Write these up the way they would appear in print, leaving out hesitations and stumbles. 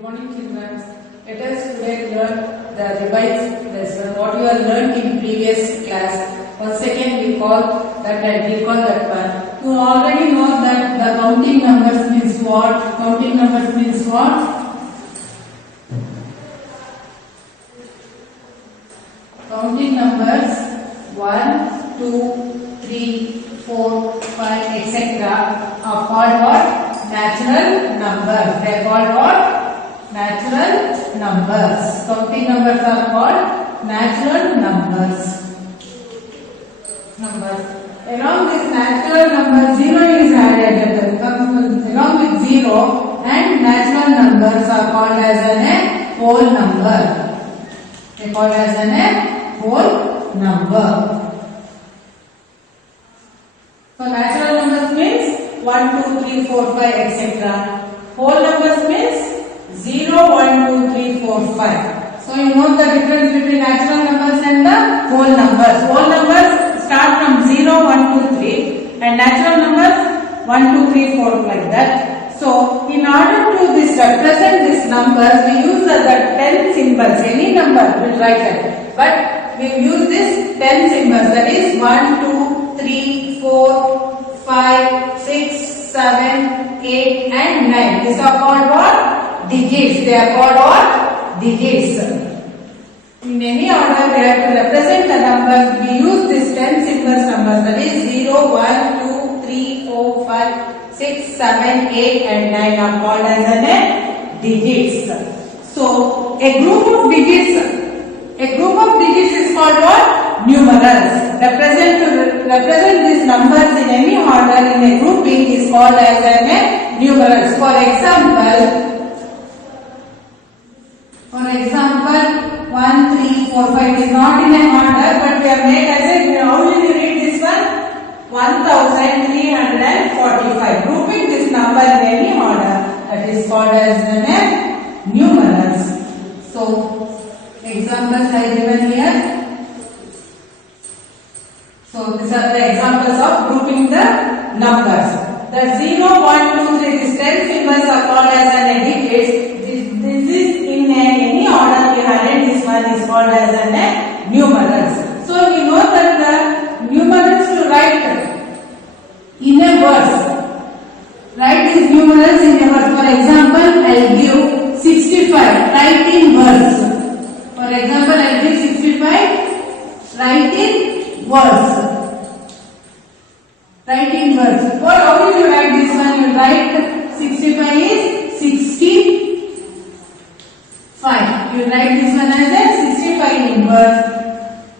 Good morning, children. Let us today learn the revised lesson. What you have learned in previous class. Once again, we recall that one. You already know that the counting numbers means what? Counting numbers means what? Counting numbers 1, 2, 3, 4, 5, etc. are called what? Natural numbers. They are called what? Natural numbers. Counting numbers are called natural numbers. Along with natural number, 0 is added. Along with 0 and natural numbers are called as a whole number. They are called as a whole number. So natural numbers means 1, 2, 3, 4, 5, etc. Whole numbers means 0, 1, 2, 3, 4, 5. So you know the difference between natural numbers and the whole numbers. Whole numbers start from 0, 1, 2, 3 and natural numbers 1, 2, 3, 4 like that. So in order to represent these numbers, we use the 10 symbols. Any number will write that. But we use this 10 symbols, that is 1, 2, 3, 4, 5, 6, 7, 8 and 9. These are called what? Digits. They are called what? Digits. In any order, we have to represent the numbers. We use these 10 symbols numbers, that is 0, 1, 2, 3, 4, 5, 6, 7, 8 and 9 are called as digits. So a group of digits is called what? Numerals. Represent these numbers in any order in a grouping is called as numerals. For example, 1, 3, 4, 5 is not in an order, but we have made as how will you read this one? 1345. Grouping this number in any order, that is called as numerals. So examples I given here. So these are the examples of grouping the numbers. The 0, 1, 2, 3, these 10 symbols are called as digits. This is in any order we added, this one is called as numerals. So we know that the numerals to write in a verse. Write these numerals in a verse. For example, I will give 65. Write in verse. For example, I will give 65. Write in verse. Write in verse. How will you write this one? You write 65 is 65. You write this one as a 65 in verse.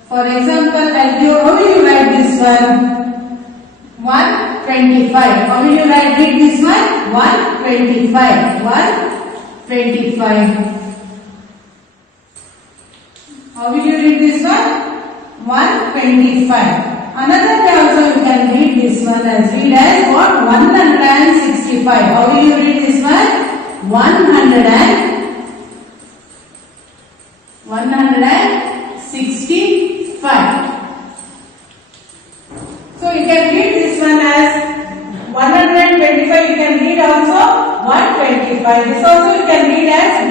For example, how will you write this one? 125. How will you read this one? 125. 125. How will you read this one? 125. Another way also you can read this one as what? 165. How will you read this one? 165. So you can read this one as 125. You can read also 125. This also you can read as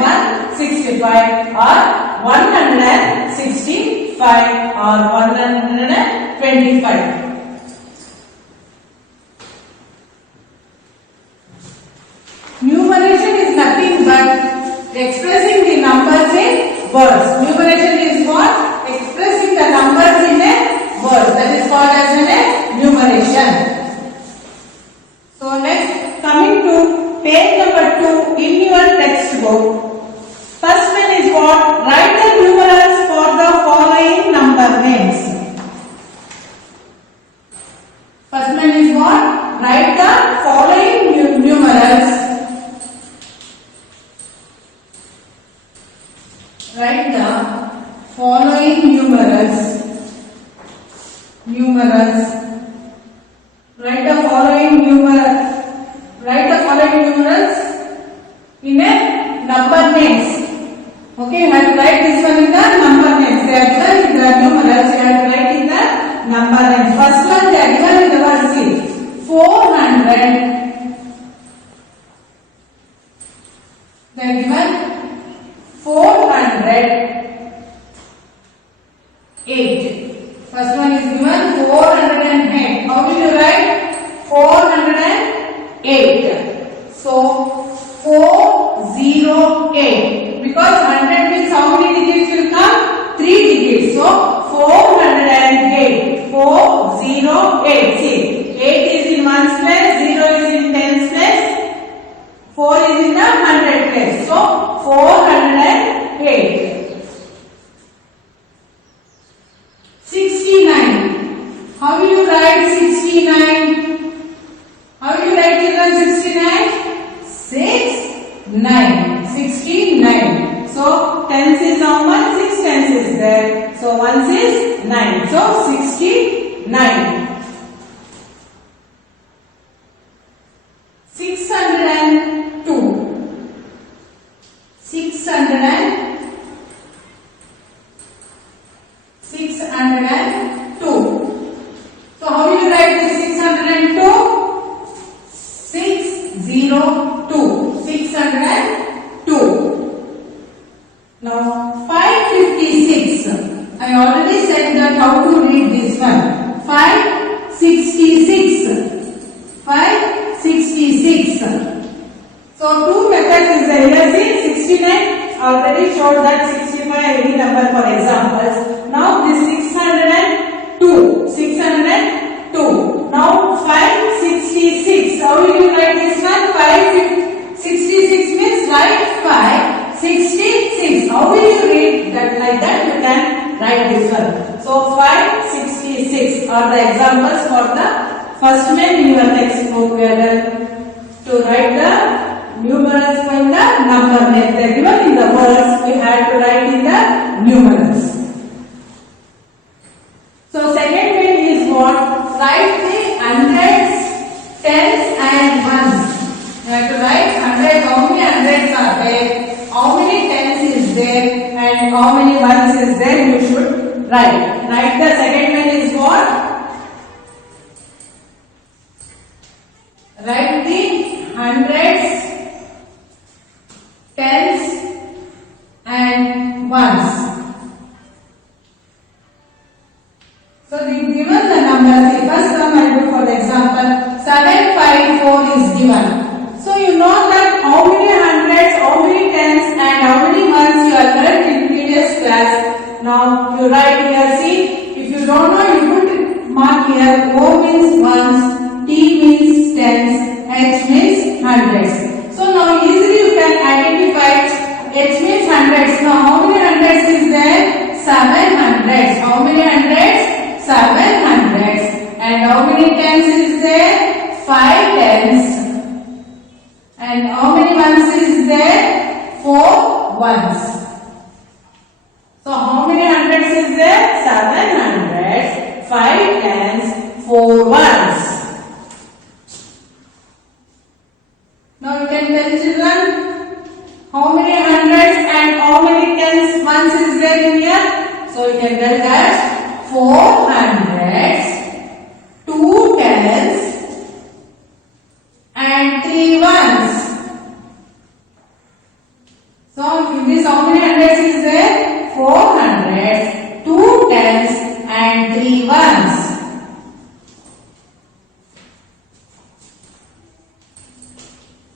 165 or 165 or 125. Numeration is nothing but expressing the numbers in words. Numeration is what? Expressing the numbers in a word. That is called as numeration. So next, coming to page number 2 in your textbook. First one is what? Write the numerals for the following number names. First one is what? Write the following numerals. Write the following numerals. Write the following numerals in a number names. Okay, you have to write this one in the number names. They are given in the numerals. You have to write in the number names. First one they are given in the word 400. They are given 408. First one is given 408. How will you write 408? So 408, because 100 means how many digits will come? 3 digits. So 408. 408. See, 8 is in ones place, 0 is in tens place, 4 is in the 100 place. So 408. 69. How will you write 69? How will you write children 69? 69. So tens is how much? 6 tens is there. So ones is 9. So 69. 602. 602. So how will you write this 602? 602. 602. Now 556. I already said that how to read this one. 566. 566. So two methods is there. Here see 69. Already showed that 65 any number for examples. Now this 602. 602. Now 566. How will you write this one? 566 means write 566. How will you read that? Like that you can write this one. So 566 are the examples for the first name in your textbook. We are done to write the numerals in the number name. They are given in the words. We have to write in the numerals. So second way is what? Write the hundreds, tens and ones. You have to write hundreds. How many hundreds are there? How many tens is there? And how many ones is there? You should write. Write the second one is what? Write the hundreds, tens and ones. So we given the numbers. The first one I do for the example 754 is given. So you know that how many hundreds, how many tens and how many ones you have learned in previous class. Now you write here. See, if you don't know, you put mark here. O means ones, T means tens, H means hundreds. So now easily you can identify. H means hundreds. Now how many hundreds is there? 700. How many hundreds? 700. And how many tens is there? 5 tens. And how many ones is there? 4 ones. So how many hundreds is there? 700, 5 tens, 4 ones. Now you can tell children how many hundreds and how many tens ones is there in here. So you can tell that 4 hundreds, 2 tens and 3 ones. So in this how many hundreds is there? 4 hundreds, 2 tens and 3 ones.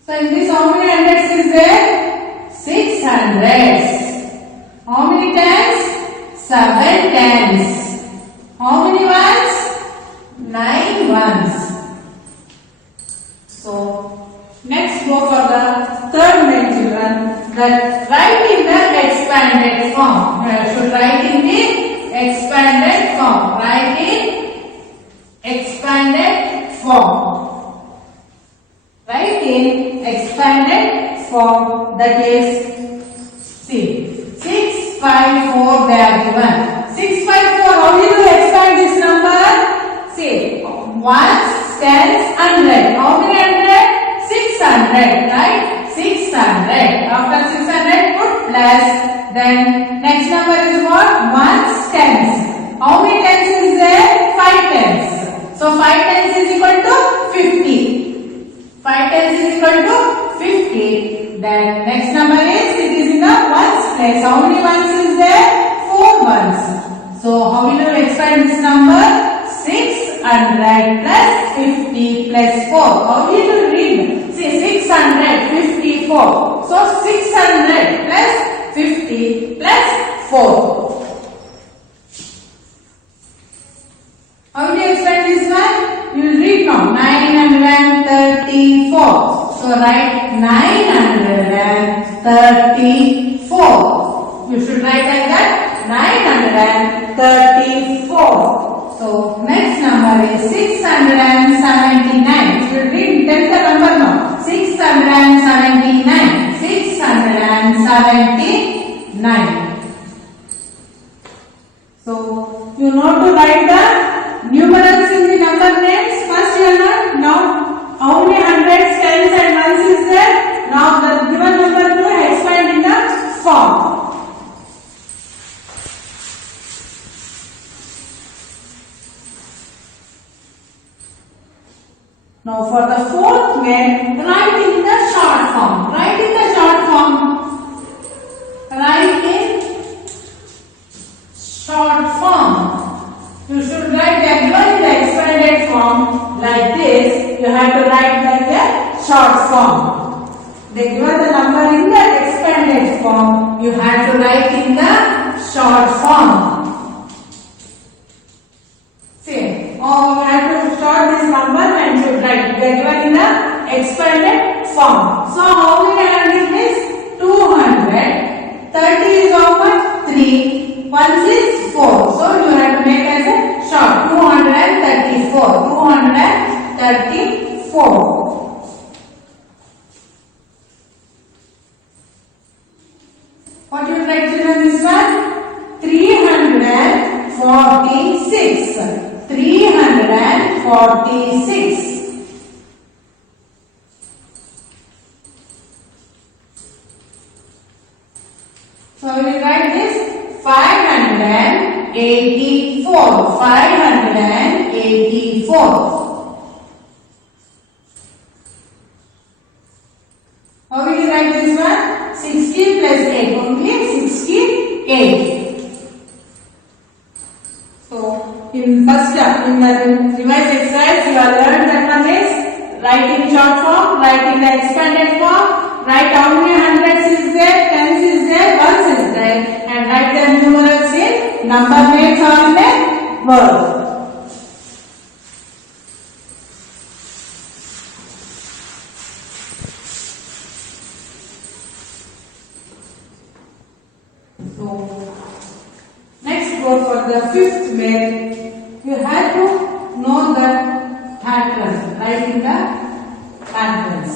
So in this how many hundreds is there? 6 hundreds. How many tens? 7 tens. How many ones? 9 ones. So next go for the third main children. That write in the expanded form. You should write in the expanded form. Write in expanded form. Write in expanded form. That is, see, 654 they are given. 654, how will you expand this number? See, ones, tens, 100. How many 100? 600, right? 600. After 600, put plus. Then next number is what? Ones, tens. How many tens is there? 5 tens. So 5 tens is equal to 50. 5 tens is equal to 50. Then next number is, it is in the ones place. How many ones is there? 4 ones. So how will you expand this number? 600 plus 50 plus 4. How will you read? See, 654. So 600 plus 50 plus 4. How will you expand this one? You will read now. 934. So write 934. You should write like that. 934. So next number is 679. You should read, tell the number now. 679. 679. So you know to write the numerals in the number names. First you learn now how many hundreds, tens and ones is there. Now the given number to expand in the form. Now for the fourth method, write in the short form. Write in the short form. Write in short form. You should write the given in the expanded form like this. You have to write like a short form. They given the number in the expanded form. You have to write in the short form. See, you have to short this number and should write. They given in the expanded form. So how many hundred is 200? 30 is how much? 3. 1 is 4. So you have to make as a short. 234. 234. What you write children this one? 346. 346. So we will write this 584. 584. How will you write this one? 60 plus 8. Only 68. So in first in the revised exercise you have learned that one is write in short form, write in the expanded form, write how many hundreds is there, tens is there, ones is there, and write the numerals in number names on the word. So next go for the fifth method. You have to know the patterns, write in the patterns.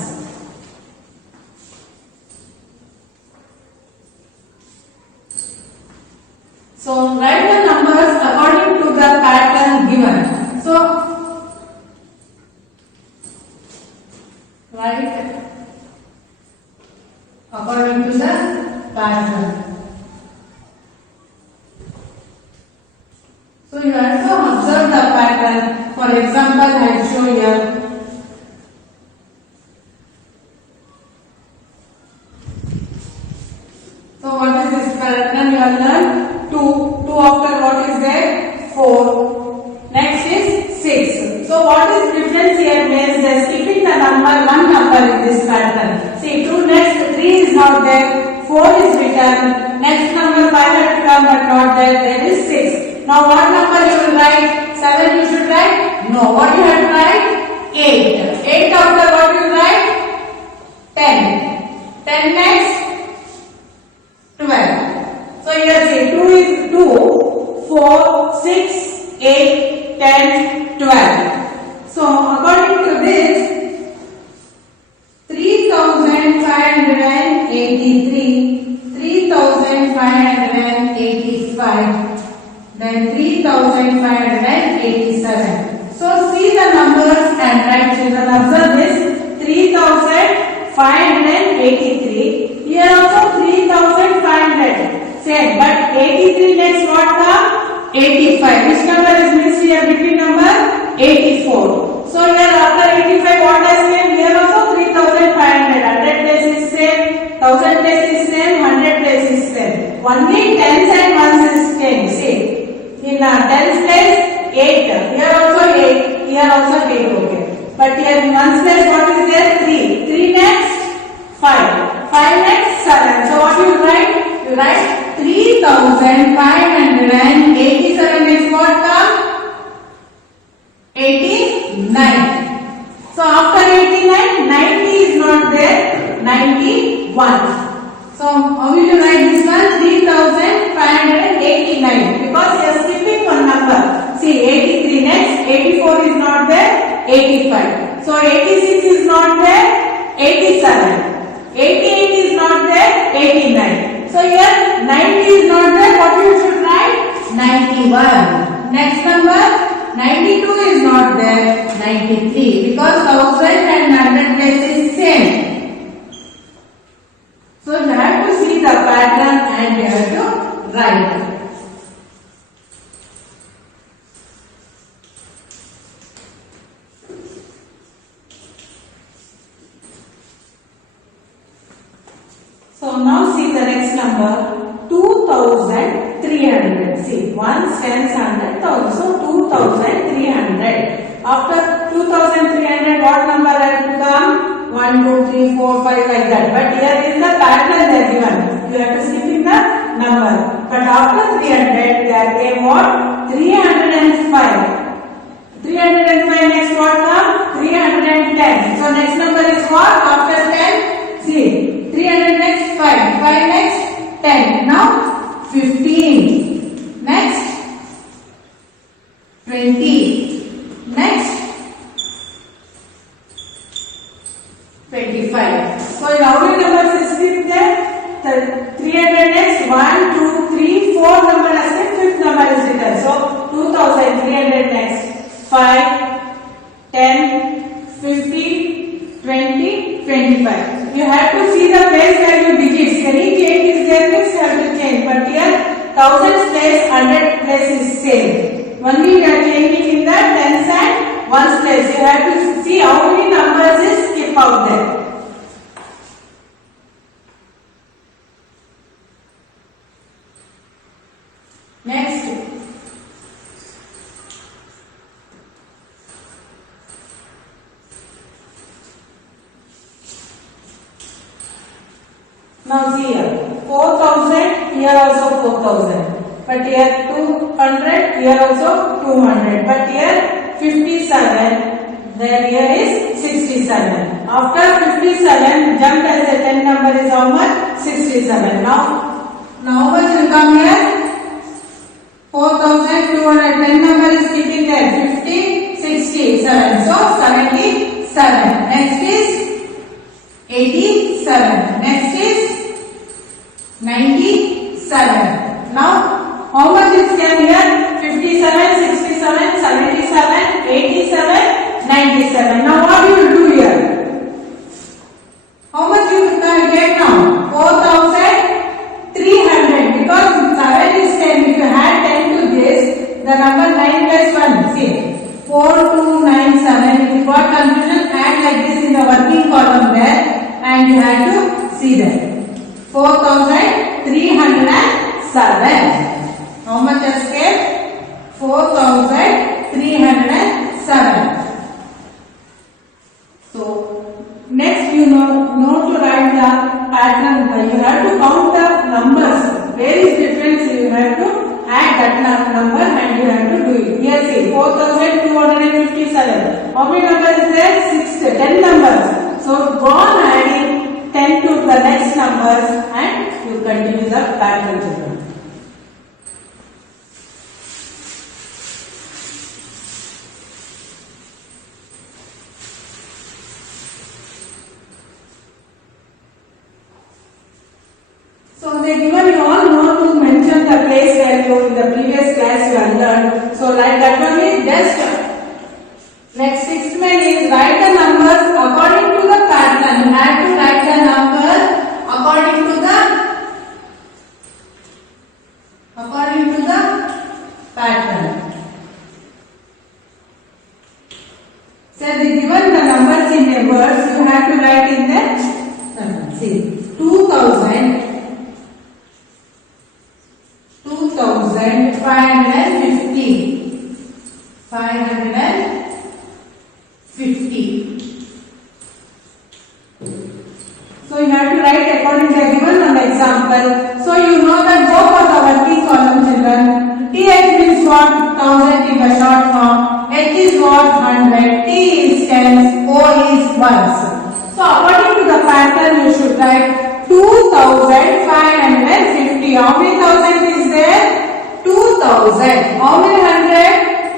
So write the numbers according to the pattern given. So write according to the pattern. So you have to observe the pattern. For example, I will show here. So what is this pattern? You have learned 2. 2 after what is there? 4. Next is 6. So what is difference here means they are skipping the number, one number in this pattern. See, 2 next, 3 is not there, 4 is written, next number 5 had to come but not there, there is 6. Now what number you will write? 7 you should write? No, what you have to write? 8. 8 after what you write? 10. 10 next? 12. So here see 2 is 2, 4, 6, 8, 10, 12. So according to this 3583, 3585, then 3587. So see the numbers and write children. Observe this 3583. Here also 3500. Same, but 83 next what come? 85. Which number is missed here between number? 84. So here after 85 what has came? Here also 3500. 100 place is same. 1000 place is same, 100 place is same. Only tens and ones is change. See, in tens place 8. Here also 8. Here also 8. Okay. But here in ones place what is there? 3. 3 next 5. 5 next 7. So what you write? You write 3587 is what come? 89. So after 89, 90 is not there. 91. So how will you write this one? 3589 because you are skipping one number. See 83 next, 84 is not there, 85. So 86 is not there, 87. 88 is not there, 89. So here 90 is not there, what you should write? 91. Next number 92 is not there, 93 because 1000 and 100 place is same. So you have to see the pattern and you have to write. So now see the next number 2300. See, ones, tens, 100,000. So 2300. After 2300, what number has to come? 1, 2, 3, 4, 5 like that. But here is the pattern they are given. You have to skip in the number. But after 300, there came what? 305. 305 next what come? 310. So next number is what? After 10? See, 300 next 5. 5 next 10. Now 15. Next 20. Next 25. So how many numbers is skipped there? The 300 next 1, 2, 3, 4 number is skipped, fifth number is written. So 2300 next 5, 10, 15, 20, 25. You have to see the place value digits. Any change is there means you have to change. But here 1000 place, 100 place is same. Only we are changing in the tens and ones place. You have to see how many numbers is skip out there. Next. Now see here, 4000, here also 4000. But here 200, here also 200. But here 57, then here is 67. After 57, jump as a 10 number is how much? 67. Now how much will come here? 4200, 10 number is keeping there. 50, 67. So 77. Next is 87. Next is 97. Now how much is came here? 57, 67, 77, 87, 97. Now what you will do here? How much you can get now? 4300 because 7 is 10. If you add 10 to this, the number 9 plus 1. See, 4297. If you got confusion, add like this in the working column there and you have to see that. 4307. How much has came? 4307. So next you know to write the pattern. You have to count the numbers. Where is difference? You have to add that number and you have to do it. Here see 4257. How many numbers is there? 10 numbers. So go on adding 10 to the next numbers and you continue the pattern children. So they given you all know to mention the place value in the previous class you have learned. So like that one is just next sixth main is write the numbers according to the pattern. You have to write the number according to the pattern. So they given the numbers in a words, you have to write in the see 2000. 1000. So you know that go for the working column, children. TH means what? 1000 in the short form. H is what? 100. T is tens. O is ones. So according to the pattern, you should write 2550. How many thousand is there? 2000. How many hundred?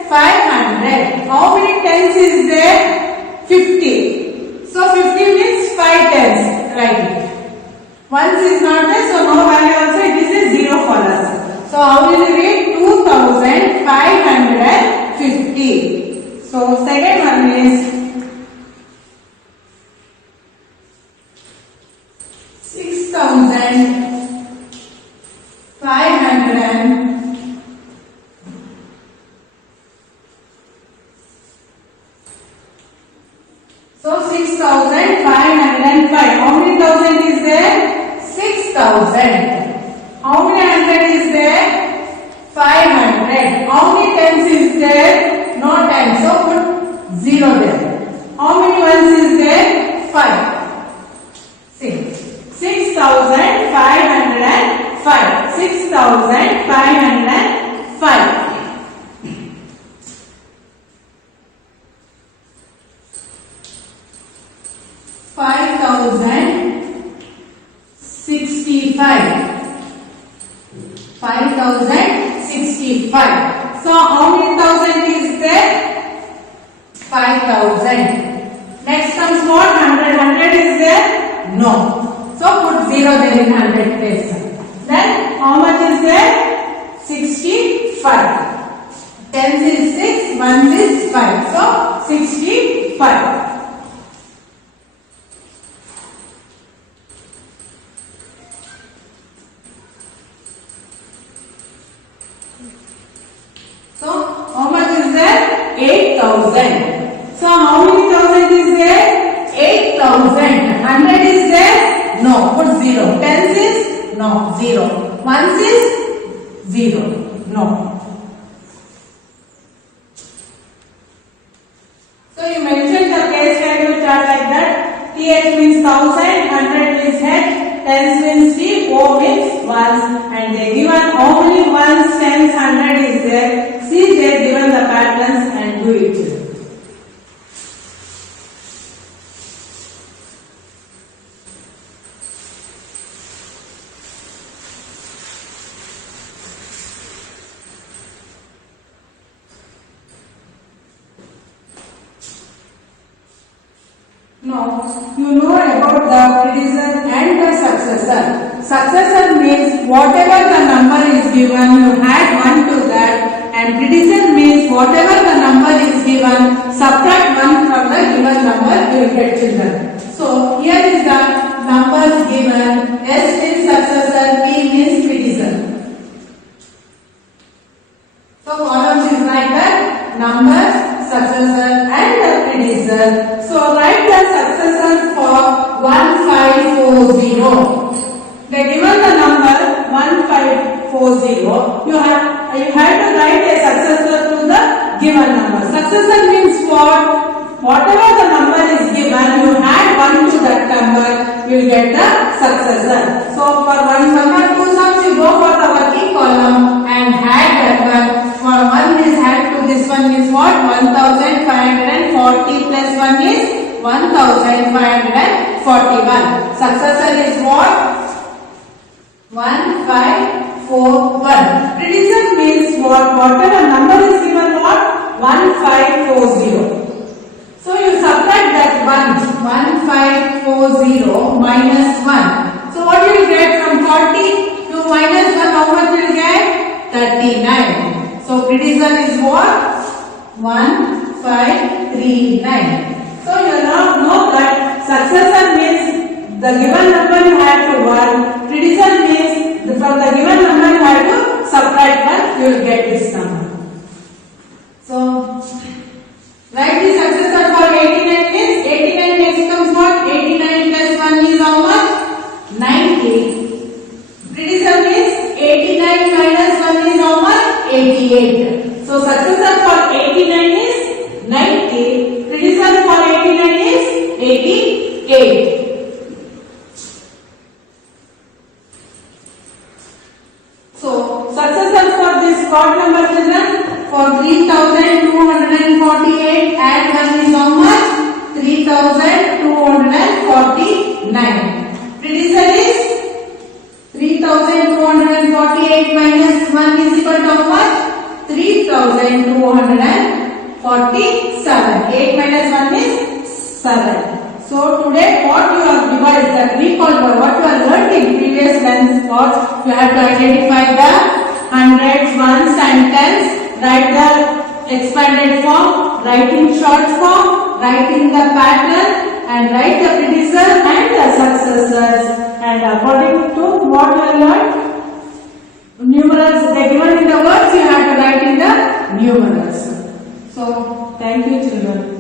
500. How many tens is there? 50. So 50 means 5 tens. Write it. Ones is not there, so no value also. It is a 0 for us. So how will we read? 2550. So second one is 6500. So 6505. How many thousand is there? 6000. How many hundred is there? 500. How many tens is there? No tens. So put 0 there. How many ones is there? 5. 6505. 6505. 5065. 5065. So how many thousand is there? 5000. Next comes what? 100. 100 is there? No. So put 0 there in 100 place. Then how much is there? 65. Tens is 6, ones is 5. So 65. So how much is there? 8000. So how many thousand is there? 8000. 100 is there? No. Put 0. Tens is? No. 0. Ones is? 0. No. So you mention the case value chart like that. TH means 1000, 100 means head, tens means T, O means ones, and they given how many ones, tens, 100 is there. See, they given the patterns and do it. Now, you know about the predecessor and the successor. Successor means whatever the number is given, you add 1 to that, and predecessor means whatever the number is given, subtract 1 from the given number, you will get children. So, here is the numbers given. S means successor, P means predecessor. So, columns is like that, numbers, successor and the predecessor. So write the successors for 1540. They given the number 1540. You have to write a successor to the given number. Successor means what? Whatever the number is given, you add 1 to that number, you will get the successor. So for one sum or two sums, you go for the working column and add that one. For one is add to this one is what? 1540 plus 1 is 1541. Successor is what? 1541. Predecessor means what? Whatever number is given what? 1540. So you subtract that 1540 minus 1. So what you will get from 40? You minus 1, how much you will get? 39. So predecessor is what? 1539. So you now know that successor means the given number you have to 1. Predecessor means from the given number you have to subtract 1. You will get this number. So write the successor for 89 means 89 next comes what? 89 plus 1 is how much? 90. Predecessor means 89 minus 1 is how much? 88. So successor for 89 is 90. Predecessor for 89 is 88. what number children? For 3248 add 1 is how much? 3249. Predecessor is 3248 minus 1 is equal to how much? 3247. 8 minus 1 is 7. So today what you have revised, that recall what you have learned in previous lessons was you have to identify the hundreds, ones and tens, write the expanded form, writing short form, writing the pattern and write the predecessor and the successors, and according to what you have learned, numerals they given in the words you have to write in the numerals. So thank you children.